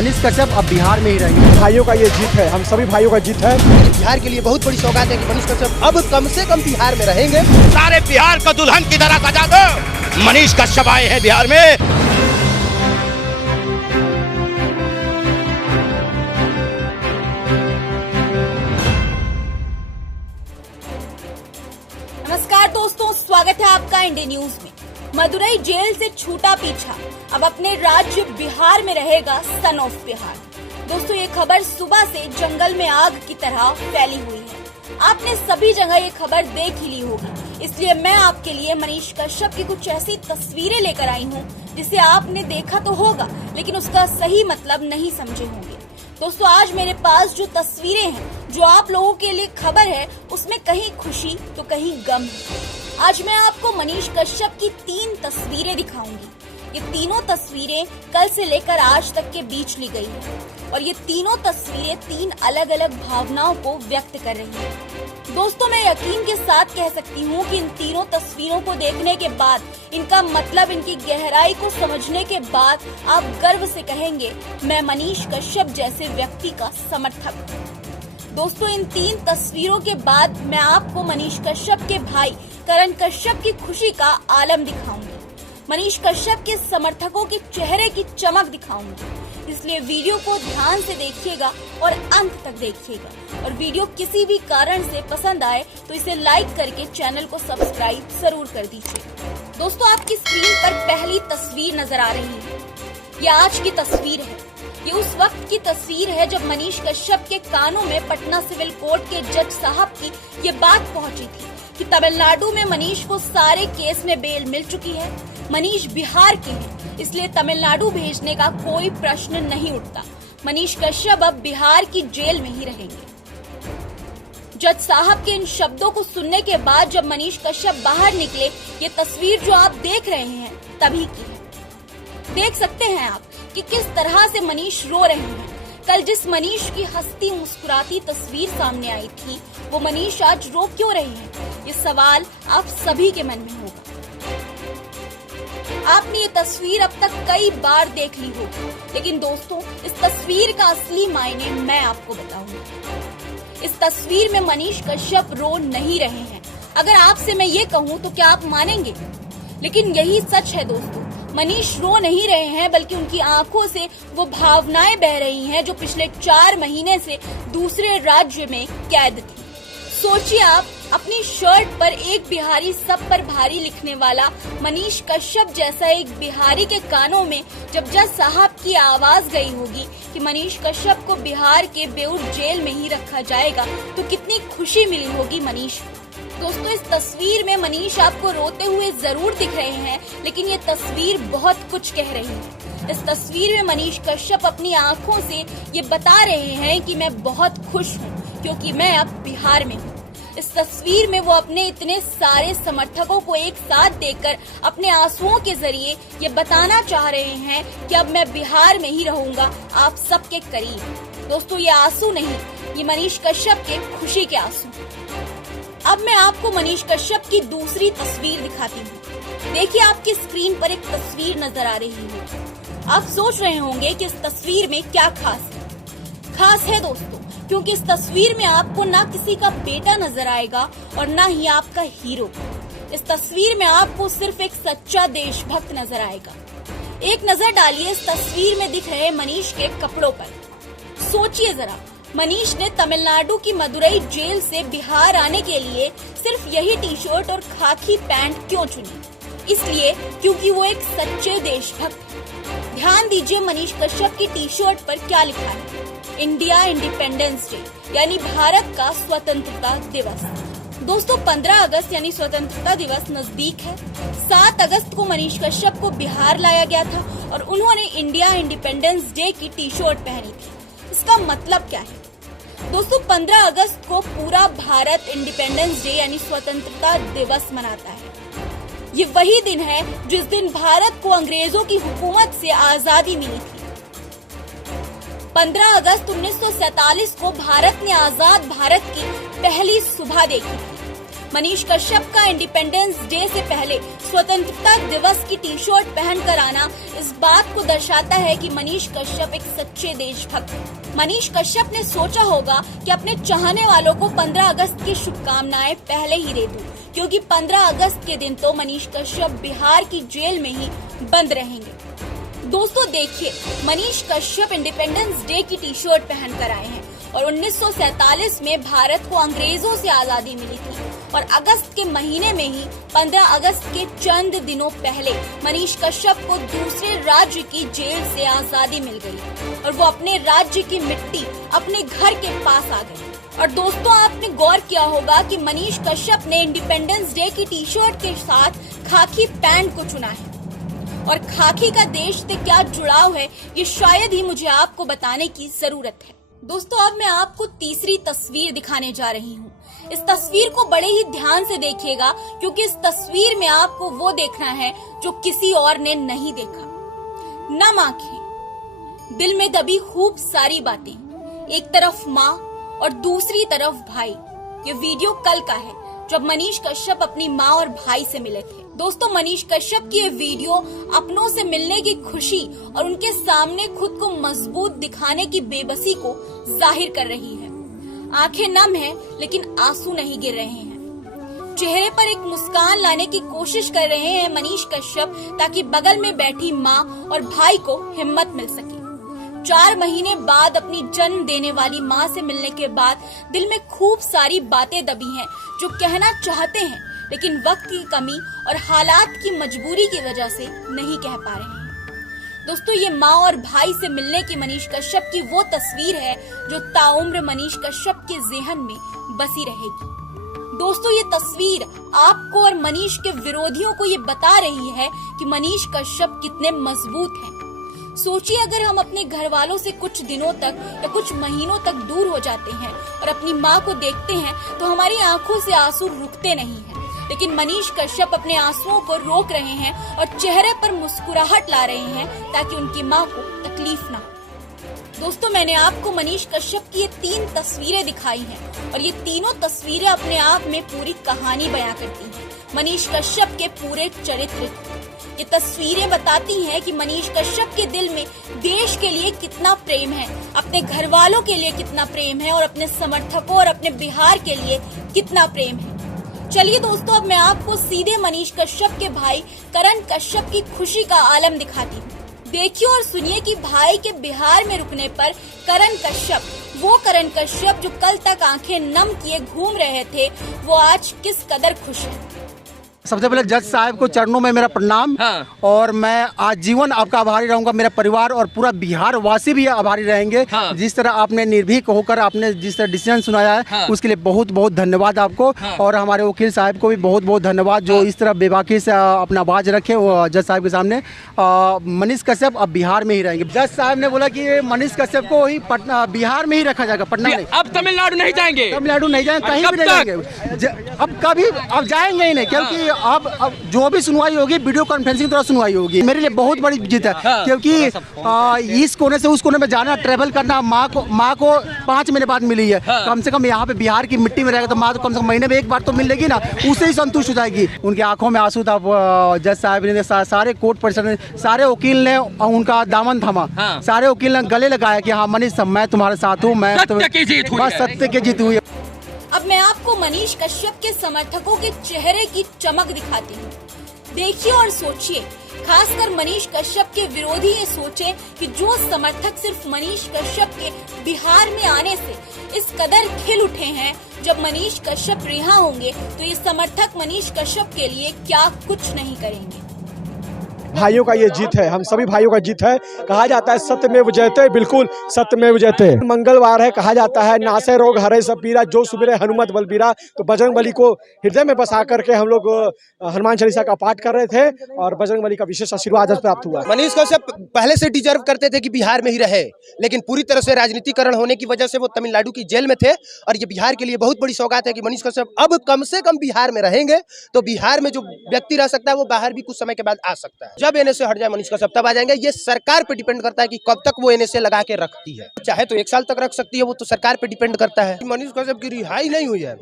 मनीष कश्यप अब बिहार में ही रहेंगे। भाइयों का ये जीत है, हम सभी भाइयों का जीत है। बिहार के लिए बहुत बड़ी सौगात है कि मनीष कश्यप अब कम से कम बिहार में रहेंगे। सारे बिहार को दुल्हन की तरह सजा दो। मनीष कश्यप आए हैं बिहार में। नमस्कार दोस्तों, स्वागत है आपका इंडिया न्यूज में। मदुरई जेल से छूटा पीछा, अब अपने राज्य बिहार में रहेगा सन ऑफ बिहार। दोस्तों, ये खबर सुबह से जंगल में आग की तरह फैली हुई है। आपने सभी जगह ये खबर देख ही ली होगी, इसलिए मैं आपके लिए मनीष कश्यप की कुछ ऐसी तस्वीरें लेकर आई हूँ जिसे आपने देखा तो होगा, लेकिन उसका सही मतलब नहीं समझे होंगे। दोस्तों, आज मेरे पास जो तस्वीरें हैं, जो आप लोगों के लिए खबर है, उसमें कहीं खुशी तो कहीं गम है। आज मैं आपको मनीष कश्यप की 3 तस्वीरें दिखाऊंगी। ये तीनों तस्वीरें कल से लेकर आज तक के बीच ली गई हैं और ये तीनों तस्वीरें 3 अलग अलग भावनाओं को व्यक्त कर रही हैं। दोस्तों, मैं यकीन के साथ कह सकती हूँ कि इन तीनों तस्वीरों को देखने के बाद, इनका मतलब, इनकी गहराई को समझने के बाद आप गर्व से कहेंगे, मैं मनीष कश्यप जैसे व्यक्ति का समर्थक हूँ। दोस्तों, इन 3 तस्वीरों के बाद मैं आपको मनीष कश्यप के भाई करण कश्यप की खुशी का आलम दिखाऊंगी। मनीष कश्यप के समर्थकों के चेहरे की चमक दिखाऊंगी। इसलिए वीडियो को ध्यान से देखिएगा और अंत तक देखिएगा। और वीडियो किसी भी कारण से पसंद आए तो इसे लाइक करके चैनल को सब्सक्राइब जरूर कर दीजिए। दोस्तों, आपकी स्क्रीन पर पहली तस्वीर नजर आ रही है। ये आज की तस्वीर है। ये उस वक्त की तस्वीर है जब मनीष कश्यप के कानों में पटना सिविल कोर्ट के जज साहब की ये बात पहुंची थी कि तमिलनाडु में मनीष को सारे केस में बेल मिल चुकी है। मनीष बिहार के हैं, इसलिए तमिलनाडु भेजने का कोई प्रश्न नहीं उठता। मनीष कश्यप अब बिहार की जेल में ही रहेंगे। जज साहब के इन शब्दों को सुनने के बाद जब मनीष कश्यप बाहर निकले, ये तस्वीर जो आप देख रहे हैं तभी की है। देख सकते हैं आप कि किस तरह से मनीष रो रहे हैं। कल जिस मनीष की हंसती मुस्कुराती तस्वीर सामने आई थी, वो मनीष आज रो क्यों रहे हैं? ये सवाल आप सभी के मन में होगा। आपने ये तस्वीर अब तक कई बार देख ली होगी, लेकिन दोस्तों, इस तस्वीर का असली मायने मैं आपको बताऊंगी। इस तस्वीर में मनीष कश्यप रो नहीं रहे हैं। अगर आपसे मैं ये कहूँ तो क्या आप मानेंगे? लेकिन यही सच है दोस्तों, मनीष रो नहीं रहे हैं, बल्कि उनकी आंखों से वो भावनाएं बह रही हैं जो पिछले 4 महीने से दूसरे राज्य में कैद थी। सोचिए आप, अपनी शर्ट पर एक बिहारी सब पर भारी लिखने वाला मनीष कश्यप जैसा एक बिहारी के कानों में जब जज साहब की आवाज गई होगी कि मनीष कश्यप को बिहार के बेऊर जेल में ही रखा जाएगा, तो कितनी खुशी मिली होगी मनीष को। दोस्तों, इस तस्वीर में मनीष आपको रोते हुए जरूर दिख रहे हैं, लेकिन ये तस्वीर बहुत कुछ कह रही है। इस तस्वीर में मनीष कश्यप अपनी आंखों से ये बता रहे हैं कि मैं बहुत खुश हूँ क्योंकि मैं अब बिहार में हूँ। इस तस्वीर में वो अपने इतने सारे समर्थकों को एक साथ देखकर अपने आंसुओं के जरिए ये बताना चाह रहे हैं कि अब मैं बिहार में ही रहूंगा, आप सबके करीब। दोस्तों, ये आंसू नहीं, ये मनीष कश्यप के खुशी के आंसू। अब मैं आपको मनीष कश्यप की दूसरी तस्वीर दिखाती हूँ। देखिए, आपकी स्क्रीन पर एक तस्वीर नजर आ रही है। आप सोच रहे होंगे कि इस तस्वीर में क्या खास है। खास है दोस्तों, क्योंकि इस तस्वीर में आपको ना किसी का बेटा नजर आएगा और ना ही आपका हीरो। इस तस्वीर में आपको सिर्फ एक सच्चा देशभक्त नजर आएगा। एक नजर डालिए इस तस्वीर में दिख रहे मनीष के कपड़ों पर। सोचिए जरा, मनीष ने तमिलनाडु की मदुरई जेल से बिहार आने के लिए सिर्फ यही टी-शर्ट और खाकी पैंट क्यों चुनी? इसलिए क्योंकि वो एक सच्चे देशभक्त हैं। ध्यान दीजिए मनीष कश्यप की टी-शर्ट पर क्या लिखा है, इंडिया इंडिपेंडेंस डे, यानी भारत का स्वतंत्रता दिवस। दोस्तों, 15 अगस्त यानी स्वतंत्रता दिवस नजदीक है। 7 अगस्त को मनीष कश्यप को बिहार लाया गया था और उन्होंने इंडिया इंडिपेंडेंस डे की टी-शर्ट पहनी थी। इसका मतलब क्या है? दोस्तों, 15 अगस्त को पूरा भारत इंडिपेंडेंस डे यानी स्वतंत्रता दिवस मनाता है। ये वही दिन है जिस दिन भारत को अंग्रेजों की हुकूमत से आजादी मिली थी। 15 अगस्त 1947 को भारत ने आजाद भारत की पहली सुबह देखी थी। मनीष कश्यप का इंडिपेंडेंस डे से पहले स्वतंत्रता दिवस की टी शर्ट पहनकर आना इस बात को दर्शाता है कि मनीष कश्यप एक सच्चे देशभक्त हैं। मनीष कश्यप ने सोचा होगा कि अपने चाहने वालों को 15 अगस्त की शुभकामनाएं पहले ही दे दूं, क्योंकि 15 अगस्त के दिन तो मनीष कश्यप बिहार की जेल में ही बंद रहेंगे। दोस्तों देखिए, मनीष कश्यप इंडिपेंडेंस डे की टी शर्ट पहनकर आए हैं और 1947 में भारत को अंग्रेजों से आजादी मिली थी और अगस्त के महीने में ही 15 अगस्त के चंद दिनों पहले मनीष कश्यप को दूसरे राज्य की जेल से आजादी मिल गई और वो अपने राज्य की मिट्टी अपने घर के पास आ गई। और दोस्तों, आपने गौर किया होगा कि मनीष कश्यप ने इंडिपेंडेंस डे की टी शर्ट के साथ खाकी पैंट को चुना है और खाकी का देश से क्या जुड़ाव है ये शायद ही मुझे आपको बताने की जरूरत है। दोस्तों, अब मैं आपको तीसरी तस्वीर दिखाने जा रही हूँ। इस तस्वीर को बड़े ही ध्यान से देखिएगा, क्योंकि इस तस्वीर में आपको वो देखना है जो किसी और ने नहीं देखा। नम आंखें, दिल में दबी खूब सारी बातें, एक तरफ माँ और दूसरी तरफ भाई। ये वीडियो कल का है जब मनीष कश्यप अपनी माँ और भाई से मिले थे। दोस्तों, मनीष कश्यप की ये वीडियो अपनों से मिलने की खुशी और उनके सामने खुद को मजबूत दिखाने की बेबसी को जाहिर कर रही है। आंखें नम हैं, लेकिन आंसू नहीं गिर रहे हैं। चेहरे पर एक मुस्कान लाने की कोशिश कर रहे हैं मनीष कश्यप, ताकि बगल में बैठी माँ और भाई को हिम्मत मिल सके। 4 महीने बाद अपनी जन्म देने वाली माँ से मिलने के बाद दिल में खूब सारी बातें दबी हैं जो कहना चाहते हैं, लेकिन वक्त की कमी और हालात की मजबूरी की वजह से नहीं कह पा रहे हैं। दोस्तों, ये माँ और भाई से मिलने की मनीष कश्यप की वो तस्वीर है जो ताउम्र मनीष कश्यप के ज़हन में बसी रहेगी। दोस्तों, ये तस्वीर आपको और मनीष के विरोधियों को ये बता रही है कि मनीष कश्यप कितने मजबूत हैं। सोचिए, अगर हम अपने घर वालों से कुछ दिनों तक या कुछ महीनों तक दूर हो जाते हैं और अपनी माँ को देखते हैं तो हमारी आंखों से आंसू रुकते नहीं हैं, लेकिन मनीष कश्यप अपने आंसुओं को रोक रहे हैं और चेहरे पर मुस्कुराहट ला रहे हैं ताकि उनकी माँ को तकलीफ ना हो। दोस्तों, मैंने आपको मनीष कश्यप की ये 3 तस्वीरें दिखाई हैं और ये तीनों तस्वीरें अपने आप में पूरी कहानी बयां करती हैं मनीष कश्यप के पूरे चरित्र। ये तस्वीरें बताती हैं कि मनीष कश्यप के दिल में देश के लिए कितना प्रेम है, अपने घर वालों के लिए कितना प्रेम है और अपने समर्थकों और अपने बिहार के लिए कितना प्रेम है। चलिए दोस्तों, अब मैं आपको सीधे मनीष कश्यप के भाई करण कश्यप की खुशी का आलम दिखाती हूँ। देखिए और सुनिए कि भाई के बिहार में रुकने पर करण कश्यप जो कल तक आंखें नम किए घूम रहे थे, वो आज किस कदर खुश है। सबसे पहले जज साहब को चरणों में मेरा प्रणाम। और मैं आजीवन आपका आभारी रहूंगा। मेरा परिवार और पूरा बिहार वासी भी आभारी रहेंगे। जिस तरह आपने निर्भीक होकर आपने जिस तरह डिसीजन सुनाया है, उसके लिए बहुत बहुत धन्यवाद आपको। और हमारे वकील साहब को भी बहुत बहुत धन्यवाद जो इस तरह बेबाकी से अपना आवाज रखे वो जज साहब के सामने। मनीष कश्यप अब बिहार में ही रहेंगे। जज साहब ने बोला कि मनीष कश्यप को ही पटना बिहार में ही रखा जाएगा, पटना में। अब तमिलनाडु नहीं जाएंगे, तमिलनाडु नहीं जाएंगे, कहीं भी नहीं जाएंगे। अब कभी अब जाएंगे ही नहीं, क्योंकि अब जो भी सुनवाई होगी वीडियो कॉन्फ्रेंसिंग द्वारा सुनवाई होगी। मेरे लिए बहुत बड़ी जीत है, क्योंकि इस कोने से उस कोने में जाना, ट्रेवल करना माँ को 5 महीने बाद मिली है। कम से कम यहाँ पे बिहार की मिट्टी में रहेगा तो माँ तो कम से कम महीने में एक बार तो मिलेगी ना, उससे ही संतुष्ट हो जाएगी। उनकी आंखों में आंसू था। जज साहब ने, सारे कोर्ट परिसर ने, सारे वकील ने उनका दामन थामा। सारे वकील ने गले लगाया कि हाँ मनीष, मैं तुम्हारे साथ हूँ, मैं सत्य की जीत हुई। अब मैं आपको मनीष कश्यप के समर्थकों के चेहरे की चमक दिखाती हूँ। देखिए और सोचिए, खासकर मनीष कश्यप के विरोधी ये सोचें कि जो समर्थक सिर्फ मनीष कश्यप के बिहार में आने से इस कदर खिल उठे हैं, जब मनीष कश्यप रिहा होंगे तो ये समर्थक मनीष कश्यप के लिए क्या कुछ नहीं करेंगे। भाइयों का ये जीत है, हम सभी भाइयों का जीत है। कहा जाता है सत्यमेव जयते, बिल्कुल सत्यमेव जयते। मंगलवार है, कहा जाता है नासे रोग हरे सब पीरा, जो सुबह हनुमत बलबीरा। तो बजरंगबली को हृदय में बसा करके हम लोग हनुमान चालीसा का पाठ कर रहे थे और बजरंगबली का विशेष आशीर्वाद प्राप्त हुआ। मनीष कश्यप पहले से डिजर्व करते थे कि बिहार में ही रहे, लेकिन पूरी तरह से राजनीतिकरण होने की वजह से वो तमिलनाडु की जेल में थे। और ये बिहार के लिए बहुत बड़ी सौगात है कि मनीष कश्यप अब कम से कम बिहार में रहेंगे, तो बिहार में जो व्यक्ति रह सकता है वो बाहर भी कुछ समय के बाद आ सकता है। जब एनएसए हट जाए मनीष कश्यप तब आ जाएंगे। ये सरकार पे डिपेंड करता है कि कब तक वो एनएसए लगा के रखती है। चाहे तो 1 साल तक रख सकती है, वो तो सरकार पे डिपेंड करता है। मनीष कश्यप की रिहाई नहीं हुई है,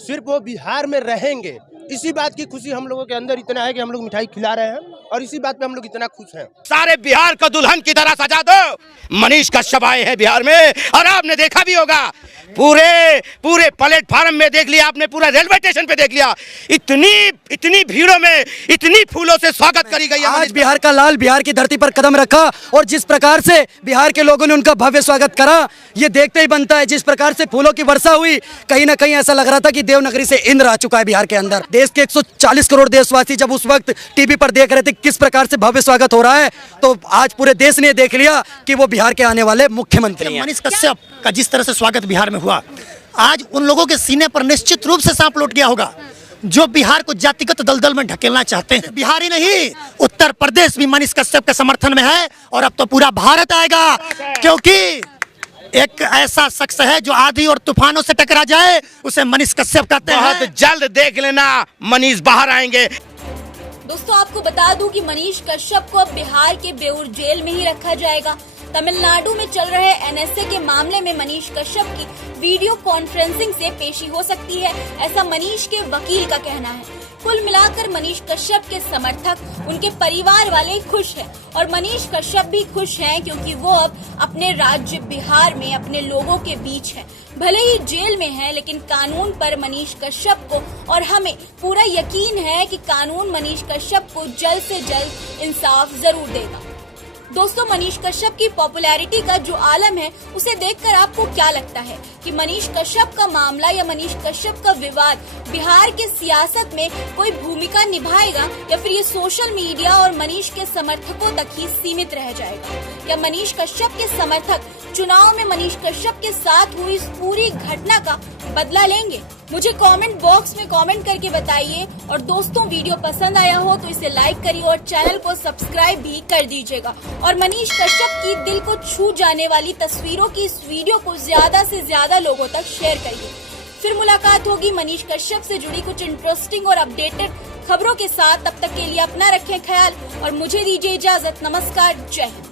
सिर्फ वो बिहार में रहेंगे, इसी बात की खुशी हम लोगों के अंदर इतना है कि हम लोग मिठाई खिला रहे हैं और इसी बात पे हम लोग इतना खुश हैं। सारे बिहार को दुल्हन की तरह सजा दो। मनीष कश्यप आए हैं बिहार में और आपने देखा भी होगा, पूरे प्लेटफार्म में देख लिया आपने, पूरा रेलवे स्टेशन पे देख लिया, इतनी भीड़ों में इतनी फूलों से स्वागत करी गई है। आज बिहार का लाल बिहार की धरती पर कदम रखा और जिस प्रकार से बिहार के लोगों ने उनका भव्य स्वागत करा, ये देखते ही बनता है। जिस प्रकार से फूलों की वर्षा हुई, कहीं ना कहीं ऐसा लग रहा था कि देवनगरी से इंद्र आ चुका है बिहार के अंदर। देश के 140 करोड़ देशवासी जब उस वक्त टीवी पर देख रहे थे किस प्रकार से भव्य स्वागत हो रहा है, तो आज पूरे देश ने देख लिया कि वो बिहार के आने वाले मुख्यमंत्री हैं। मनीष कश्यप का जिस तरह से स्वागत बिहार में हुआ, आज उन लोगों के सीने पर निश्चित रूप से सांप लौट गया होगा जो बिहार को जातिगत दलदल में ढकेलना चाहते हैं। बिहार ही नहीं, उत्तर प्रदेश भी मनीष कश्यप के समर्थन में है और अब तो पूरा भारत आएगा, क्योंकि एक ऐसा शख्स है जो आंधी और तूफानों से टकरा जाए उसे मनीष कश्यप कहते हैं। बहुत जल्द देख लेना मनीष बाहर आएंगे। दोस्तों आपको बता दूं कि मनीष कश्यप को अब बिहार के बेऊर जेल में ही रखा जाएगा। तमिलनाडु में चल रहे एनएसए के मामले में मनीष कश्यप की वीडियो कॉन्फ्रेंसिंग से पेशी हो सकती है, ऐसा मनीष के वकील का कहना है। कुल मिलाकर मनीष कश्यप के समर्थक, उनके परिवार वाले खुश हैं और मनीष कश्यप भी खुश हैं क्योंकि वो अब अपने राज्य बिहार में अपने लोगों के बीच हैं। भले ही जेल में है, लेकिन कानून पर मनीष कश्यप को और हमें पूरा यकीन है कि कानून मनीष कश्यप को जल्द से जल्द इंसाफ जरूर देगा। दोस्तों मनीष कश्यप की पॉपुलैरिटी का जो आलम है, उसे देखकर आपको क्या लगता है कि मनीष कश्यप का मामला या मनीष कश्यप का विवाद बिहार के सियासत में कोई भूमिका निभाएगा या फिर ये सोशल मीडिया और मनीष के समर्थकों तक ही सीमित रह जाएगा? या मनीष कश्यप के समर्थक चुनाव में मनीष कश्यप के साथ हुई इस पूरी घटना का बदला लेंगे? मुझे कमेंट बॉक्स में कमेंट करके बताइए और दोस्तों वीडियो पसंद आया हो तो इसे लाइक करिए और चैनल को सब्सक्राइब भी कर दीजिएगा और मनीष कश्यप की दिल को छू जाने वाली तस्वीरों की इस वीडियो को ज्यादा से ज्यादा लोगों तक शेयर करिए। फिर मुलाकात होगी मनीष कश्यप से जुड़ी कुछ इंटरेस्टिंग और अपडेटेड खबरों के साथ। तब तक के लिए अपना रखें ख्याल और मुझे दीजिए इजाजत। नमस्कार, जय हिंद।